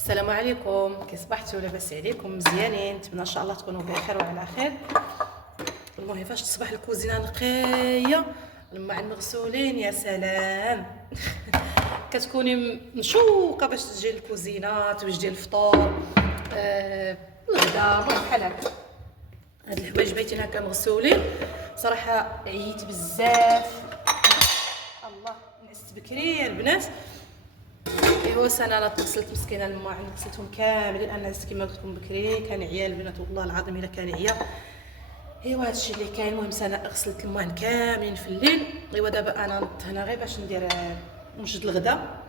السلام عليكم، كي صبحتوا؟ لاباس عليكم؟ مزيانين؟ نتمنى ان شاء الله تكونوا بخير وعلى خير. المهم فاش تصبح الكوزينه نقيه، الماعن مغسولين، يا سلام. كتكوني مشوقه باش تجي الكوزينه، توجدي الفطور، الغدا، المهم بحال هكا. هاد الحوايج بايتين هكا مغسولين. صراحه عييت بزاف. الله، نعست بكري البنات. ايوا انا اتصلت مسكينه الماعن، غسلتهم كاملين. انا عزت كما قلت لكم بكري، كان عيا البنات والله العظيم الا كان عيا. ايوا هادشي اللي كاين. المهم انا غسلت الماعن كاملين في الليل. ايوا دابا انا نضت هنا غير باش ندير نوجد الغدا.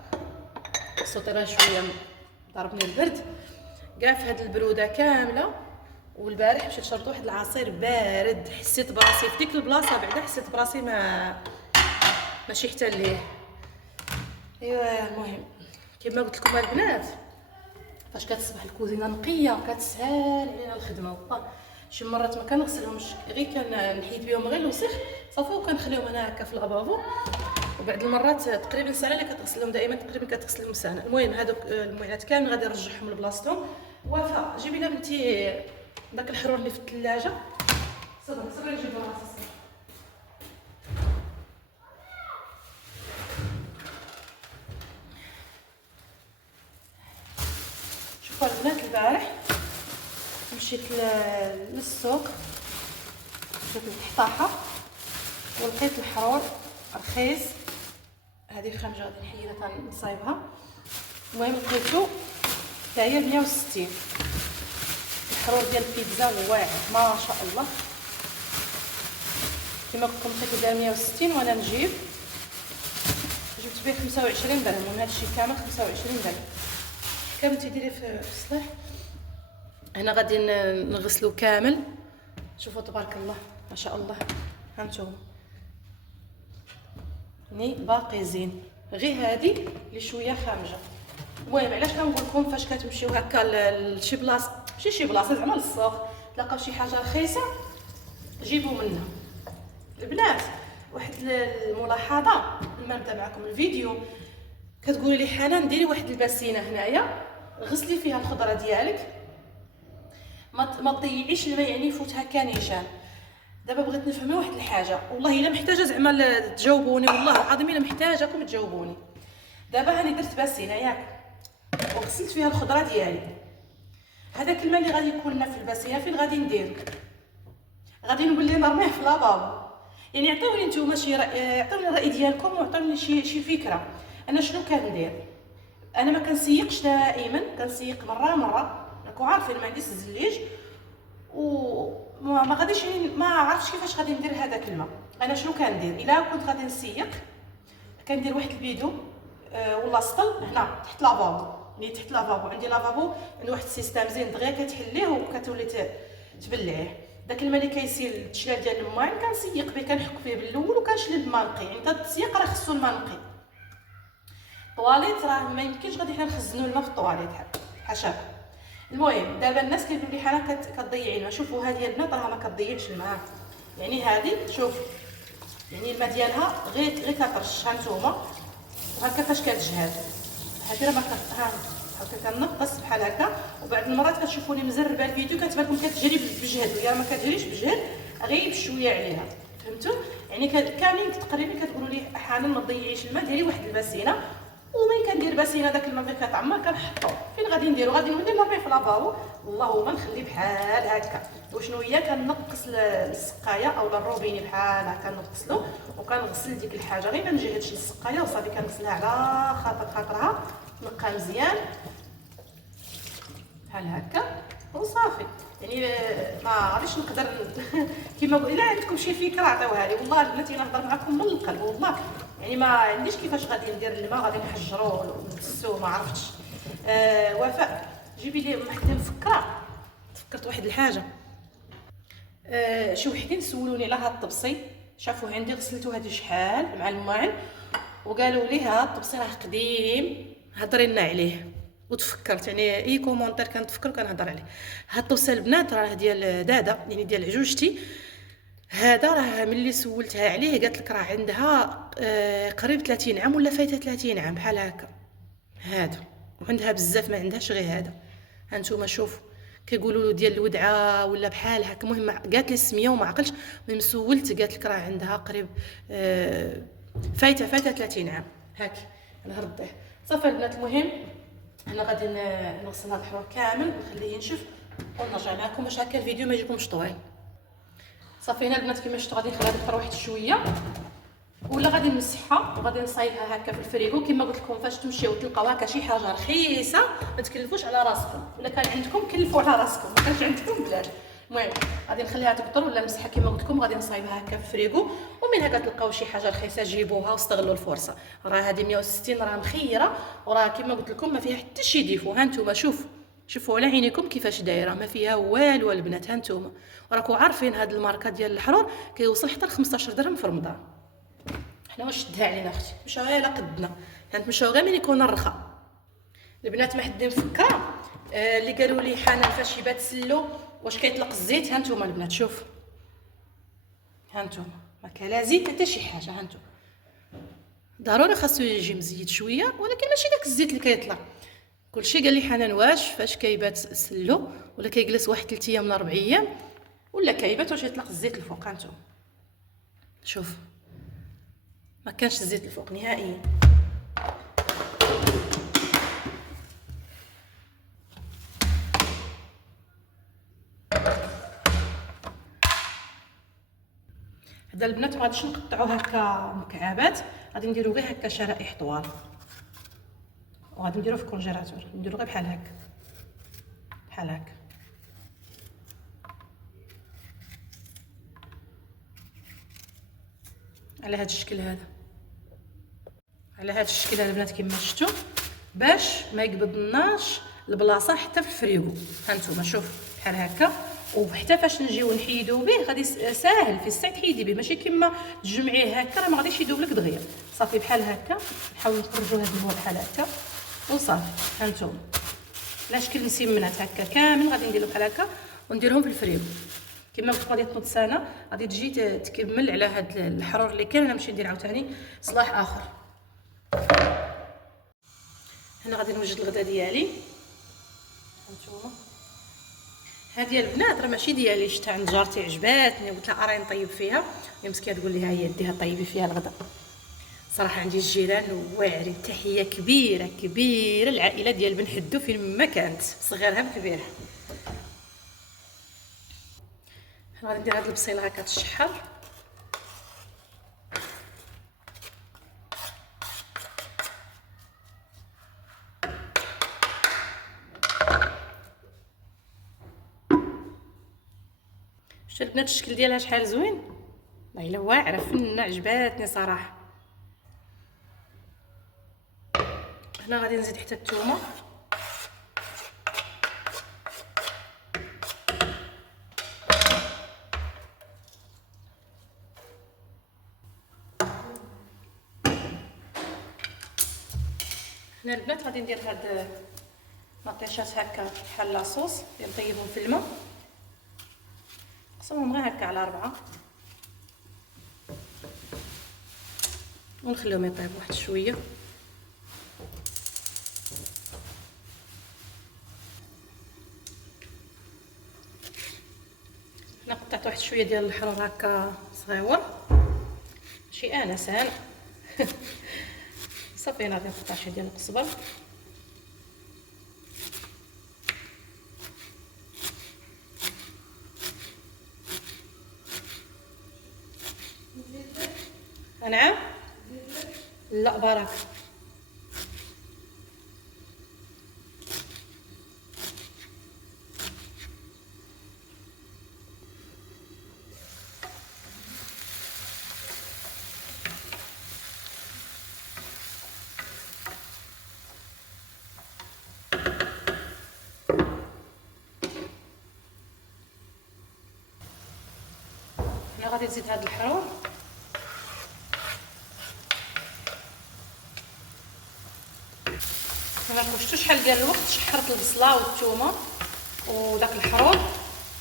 صوتي راه شويه ضربني البرد كاع في هاد البروده كامله. والبارح مشيت شربت واحد العصير بارد، حسيت براسي في ديك البلاصه، بعدا حسيت براسي ماشي حتى ليه. ايوا المهم كما قلت لكم البنات، فاش كتصبح الكوزينه نقيه كتسهل علينا الخدمه. والله شي مرات ما كنغسلهمش، غير كنحيد بهم غير الوسخ صافي، وكنخليهم هنا هكا في الغبابو. وبعد المرات تقريبا سنه اللي كتغسلهم دائما، تقريبا كتغسلهم سنه. المهم هذوك الموينات كامل غادي نرجعهم لبلاصتهم. وفاء جيبي لنا بنتي داك الحرور اللي في الثلاجه. صبري نجيب راسي. شوفوا البنات، البارح مشيت للسوق، مشيت للحطاحه ولقيت الحرور رخيص. هذه الخامجه غادي نحيدها نصايبها. المهم لقيتو حتى هي 160. الحرور ديال البيتزا واعر ما شاء الله. كما قلت لكم كيدير 160، وانا جبت به 25 درهم. وهذا الشيء كامل 25 درهم. كامل تيديري في الصلاح. هنا غادي نغسلو كامل. شوفوا تبارك الله ما شاء الله، هانتوما ني باقي زين. غير هادي اللي شويه خامجه. المهم علاش كنقول لكم، فاش كتمشيو هكا لشي بلاصه، ماشي شي بلاصه زعما للسوق، تلقاو شي حاجه رخيصه جيبوا منها. البنات واحد الملاحظه لما نبدا معكم الفيديو، كتقولي لي حنان ديري واحد الباسينه هنايا غسلي فيها الخضره ديالك، ما تضيعيش الماء، يعني يفوت هكا نيشان. دابا بغيت نفهم واحد الحاجه، والله الا محتاجه زعما تجاوبوني، والله العظيم الا محتاجاكم تجاوبوني. دابا هاني درت باسينه ياك، وغسلت فيها الخضره ديالي. هذاك الماء اللي غادي يكون لنا في الباسينه فين غادي ندير؟ غادي نولي نرميه في لابابو. يعني عطيوني نتوما شي عطيوني الراي ديالكم، وعطيوني شي فكره. انا شنو كندير؟ انا ما كنسيقش دائما، كنسيق مره راكم عارفين ما عنديش الزليج، وما غاديش، يعني ما عرفتش كيفاش غادي ندير هذاك الماء. انا شنو كندير الا كنت غادي نسيق؟ كندير واحد البيدو ولا سطل هنا تحت لافابو. يعني تحت لافابو عندي لافابو، عندي واحد السيستم زين دغيا كتحليه وكتولي تبلعيه. داك الماء اللي كيسيل التشلال ديال الماء كنسيق به، كنحك فيه بالاول وكنشلي الماء نقي. يعني حتى التسييق راه خصو الماء نقي. الطواليت راه ما يمكنش غادي حنا نخزنوا الماء في الطواليت حاشا. المهم دابا الناس كيقولوا لي حنا كتضيعي الماء. شوفوا هذه البنات راه ما كتضيعش الماء. يعني هذه شوف، يعني الماء ديالها غير كترش هانتوما، وهكا فاش كتجهد. هذه راه ما ها هكا كنقص بحال هكا. وبعد المرات كتشوفوني مزربه الفيديو كتبان لكم كتجري بجهد، ويا ما كتجريش بجهد، غير بشويه عليها. فهمتوا؟ يعني كاملين تقريبا كتقولوا لي احيانا ما تضيعيش الماء، ديري واحد الباسينه. وملي كندير باسينه داك الماء فين كتعمر كنحطو فين غادي نديرو؟ غادي نولي نرميه في لاباو، اللهم نخليه بحال هكا. وشنو هي كنقص السقايه اولا الروبيني بحال هكا، نغسلو وكنغسل ديك الحاجه. غير ما نجهدش السقايه وصافي كنغسلها على خاطرها، تنقى مزيان بحال هكا وصافي. يعني ما غاديش نقدر كيما الا عندكم شي فكره عطيوها لي. والله البنات الا نهضر معكم من القلب والله، يعني ما عنديش كيفاش غادي ندير الماء، غادي نحجرو ونكسو ما عرفتش. وفاء جيبي لي واحد الفكره، تفكرت واحد الحاجه. شي وحدين سولوني على هاد الطبسي، شافوا عندي غسلتو هادي شحال مع الماعن، وقالوا لي هاد الطبسي راه قديم، هضري لنا عليه. وتفكرت يعني اي كومونتير كنتفكر وكنهضر عليه. هاد الطبسي البنات راه ديال دادا، يعني ديال عجوجتي. هذا راه ملي سولتها عليه قالت لك راه عندها قريب 30 عام ولا فايته 30 عام بحال هكا. هذا وعندها بزاف، ما عندهاش غير هذا. هانتوما شوفوا كيقولوا ديال الودعه ولا بحال هكا. المهم قالت لي السميه وما عقلتش. المهم سولت قالت لك راه عندها قريب فايته 30 عام هاكي. انا هرديه صافي البنات. المهم انا غادي نغسل هذا الحرور كامل نخليه ينشف ونرجع لكم باش هكا الفيديو ما يجيكمش طويل. صافي هنا البنات كما شفتوا غادي نخليها تطرى واحد شويه ولا غادي نمسحها وغادي نصايبها هكا في الفريغو. كما قلت لكم فاش تمشيو تلقاو هكا شي حاجه رخيصه ما تكلفوش على راسكم، ولا كان عندكم كلفوا على راسكم، ما كانش عندكم بلاش. المهم غادي نخليها تقطر ولا نمسحها كما قلت لكم، غادي نصايبها هكا في الفريغو. ومن هكا تلقاو شي حاجه رخيصه جيبوها واستغلوا الفرصه. راه هذه 160 راه مخيره، وراه كما قلت لكم ما فيها حتى شي ديفو. ها نتوما شوفوا على عينيكم كيفاش دايره، ما فيها والو البنات. ها نتوما راكم عارفين هاد الماركه ديال الحرور كيوصل حتى ل 15 درهم في رمضان. حنا واش شدها علينا اختي، مشاو غير على قدنا، يعني مشاو غير من يكون الرخا. البنات ما حد مفكره اللي قالوا لي حنان فاش يبات سلو واش كيطلق الزيت. ها نتوما البنات شوف، ها نتوما ما كاين زيت حتى شي حاجه. ها نتوما ضروري خاصو يجي مزيت شويه، ولكن ماشي داك الزيت اللي كيطلع. كلشي قال لي حنان واش فاش كيبات سلو ولا كيجلس واحد 3 ايام ولا 4 ايام ولا كيبات واش يطلق الزيت الفوق. ها نتوما شوف ما كانش الزيت الفوق نهائيا. هذا البنات ما غاديش نقطعوه هكا مكعبات، غادي نديرو غير هكا شرائح طوال وغادي نديرو في الكونجيلاتور. نديرو غير بحال هكا بحال هكا. على هذا الشكل هذا، على هذا الشكل هذا البنات كما شفتوا، باش ما يقبضناش البلاصه حتى في الفريغو. ها نتوما شوف بحال هكا. وحتى فاش نجيو نحيدو به غادي ساهل في الساعه تحيدي به، ماشي كما تجمعيه هكا راه ما غاديش يذوب لك دغيا. صافي بحال هكا نحاول نخرجوا هذا الماء بحال هكا وصافي. ها نتوما على شكل مسمنات هكا كامل غادي نديرو بحال هكا ونديرهم في الفريغو. كما قلت غادي تنوض سنه غادي تجي تكمل على هذا الحرور اللي كان. انا نمشي ندير عاوتاني صلاح اخر. هنا غادي نوجد الغدا ديالي. هانتوما هذه البنات راه ماشي ديالي، شفتها عند جارتي عجباتني قلت لها راني نطيب فيها. هي مسكينه تقول لي ها هي ديها طيبي فيها الغدا. صراحه عندي الجيران واعرين. تحيه كبيره كبيره العائله ديال بن حدو فين ما كانت، صغيرها بكبيرها. غادي ندير هاد البصيله هكا تشحر. شفتوا البنات الشكل ديالها شحال زوين، والله الا واعره فنه عجباتني صراحه. هنا غادي نزيد حتى الثومه. هنا البنات غادي ندير هاد مطيشات هكا بحال لاصوص اللي نطيبهم في الماء. نقسمهم غير هكا على 4 ونخليهم يطيبوا واحد شويه. هنا قطعت واحد شويه ديال الحرور هكا صغيور، ماشي انس انا صافي. هنا غادي نقطع شويه ديال القزبر. نعم لا برك. هنا غادي نزيد هذا الحرور. هنا شفتوا شحال ديال الوقت شحرت البصله والثومه وداك الحرور.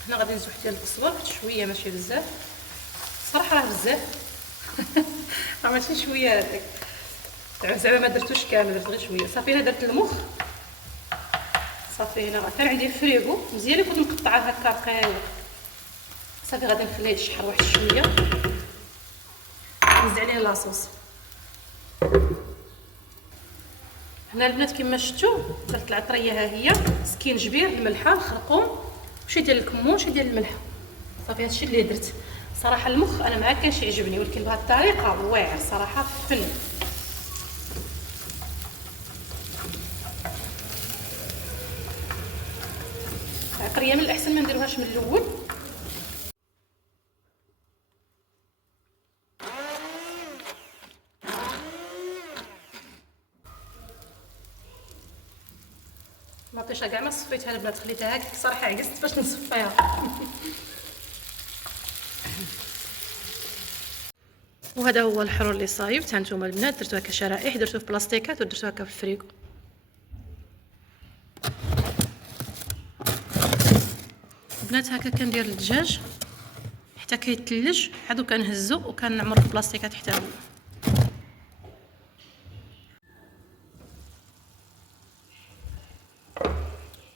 هنا غادي نزيد واحد ديال القزبر شويه ماشي بزاف صراحه، راه بزاف راه ماشي شويه هذاك زعما ما درتوش كامل، درت غير شويه. صافي انا درت المخ صافي هنا كان عندي فريغو مزيان كنت مقطعه هكا رقيق. صافي غادي نخليه يشحر واحد شويه، نزيد عليه لاصوص. هنا البنات كما شفتوا درت العطريه ها هي، سكينجبير، الملحه، الخرقوم، وشي ديال الكمون، شي ديال الملح. صافي هادشي اللي درت. صراحه المخ انا ما كانش يعجبني، ولكن بهذه الطريقه واعر صراحه فن. العطريه من الاحسن ما نديروهاش من الاول. ما بقيتش كاع ما صفيتها البنات، خليتها هكاك صراحه عجزت باش نصفيها. وهذا هو الحرور اللي صايب. ها نتوما البنات درتو هكا شرائح، درتو في بلاستيكات ودرتو هكا في الفريغو. البنات هكا كندير الدجاج حتى كيتلج، عاد كنهزو وكنعمر في بلاستيكات حتى هو.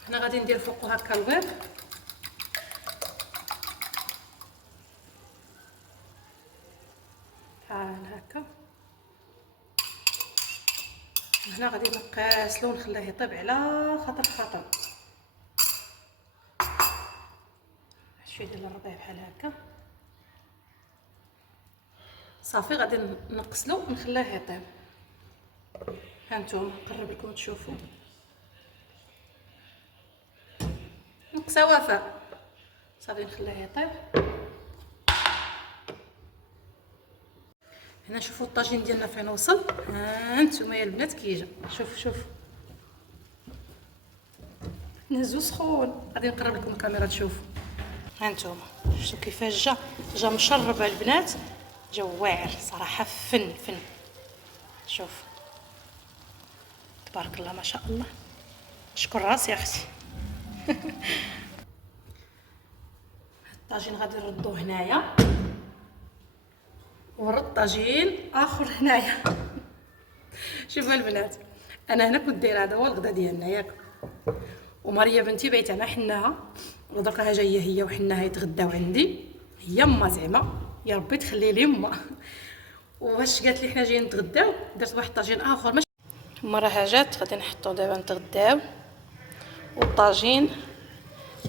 هنا غادي ندير فوقو هكا البيض، بحال هكا. هنا غادي نقاسلو ونخليه يطيب على خطر. شويه ديال الربيع بحال هكا. صافي غادي نقسلو ونخليه يطيب. ها نتوما نقرب لكم تشوفوا نقصا وفاء. صافي نخليه يطيب. هنا شوفوا الطاجين ديالنا فين وصل. ها نتوما يا البنات كيجا، شوف نهزو سخون. غادي نقرب لكم الكاميرا تشوفوا. ها نتوما شفتوا كيفاش جا مشرب البنات، جا واعر صراحه فن. شوف تبارك الله ما شاء الله، شكر راسي يا اختي. الطاجين غادي نردوه هنايا، ونرد طاجين اخر هنايا. شوفوا البنات، انا هنا كنت دايره هذا هو الغدا ديالنا ياك، وماريا بنتي بايته مع حناها، ودركا جايه هي وحناها يتغداو عندي. هي ما زعما يا ربي تخلي لي ما. واش قالت لي حنا جايين نتغداو، درت واحد الطاجين اخر. ماشي راه جات غادي نحطو دابا نتغداو. والطاجين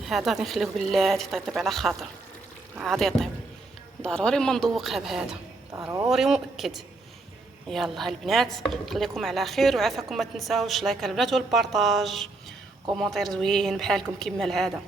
هذا غادي نخليوه بلاتي يطيب على خاطر، غادي يطيب ضروري ما نذوقها بهذا، ضروري مؤكد. يلا البنات خليكم على خير وعافاكم. ما تنساوش لايك البنات والبارطاج، كومونتير زوين بحالكم كما العاده.